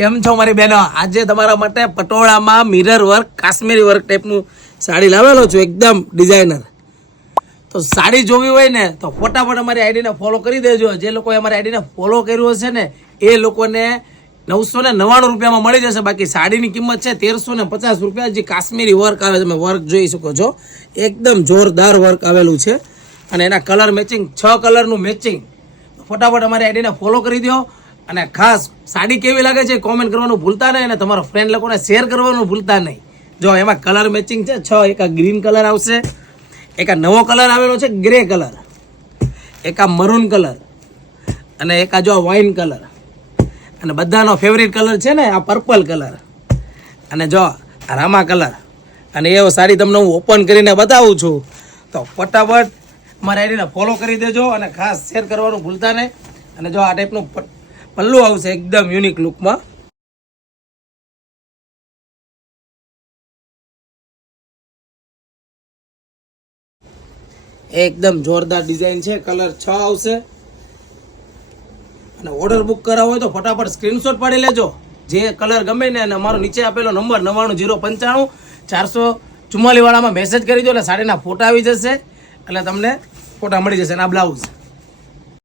કેમ છો મારી બહેનો? આજે તમારા માટે પટોળામાં મિરર વર્ક કાશ્મીરી વર્ક ટાઈપનું સાડી લાવેલો છું, એકદમ ડિઝાઇનર. તો સાડી જોવી હોય ને તો ફટાફટ અમારી આઈડીને ફોલો કરી દેજો. જે લોકોએ અમારી આઈડીને ફોલો કર્યું હશે ને એ લોકોને 999 રૂપિયામાં મળી જશે. બાકી સાડીની કિંમત છે 1350 રૂપિયા. જે કાશ્મીરી વર્ક આવે, તમે વર્ક જોઈ શકો છો, એકદમ જોરદાર વર્ક આવેલું છે. અને એના કલર મેચિંગ, 6 કલરનું મેચિંગ. ફટાફટ અમારી આઈડીને ફોલો કરી દો. અને ખાસ સાડી કેવી લાગે છે કોમેન્ટ કરવાનું ભૂલતા નહીં, અને તમારા ફ્રેન્ડ લોકોને શેર કરવાનું ભૂલતા નહીં. જો એમાં કલર મેચિંગ છે 6. એક આ ગ્રીન કલર આવશે, એક આ નવો કલર આવેલો છે ગ્રે કલર, એક આ મરૂન કલર, અને એક આ જો વાઇન કલર, અને બધાનો ફેવરિટ કલર છે ને આ પર્પલ કલર, અને જો આ રામા કલર. અને એ સાડી તમને હું ઓપન કરીને બતાવું છું. તો ફટાફટ મારી આઈડીને ફોલો કરી દેજો અને ખાસ શેર કરવાનું ભૂલતા નહીં. અને જો આ ટાઈપનું પલ્લું આવશે એકદમ યુનિક લુકમાં. એકદમ જોરદાર ડિઝાઇન છે. કલર 6 આવશે. અને ઓર્ડર બુક કરાવવો હોય તો ફટાફટ સ્ક્રીનશોટ પાડી લેજો. જે કલર ગમે ને અને અમારો નીચે આપેલો નંબર 99095 444 વાળામાં મેસેજ કરી દો એટલે સાડીના ફોટા આવી જશે. એટલે તમને ફોટા મળી જશે. અને આ બ્લાઉઝ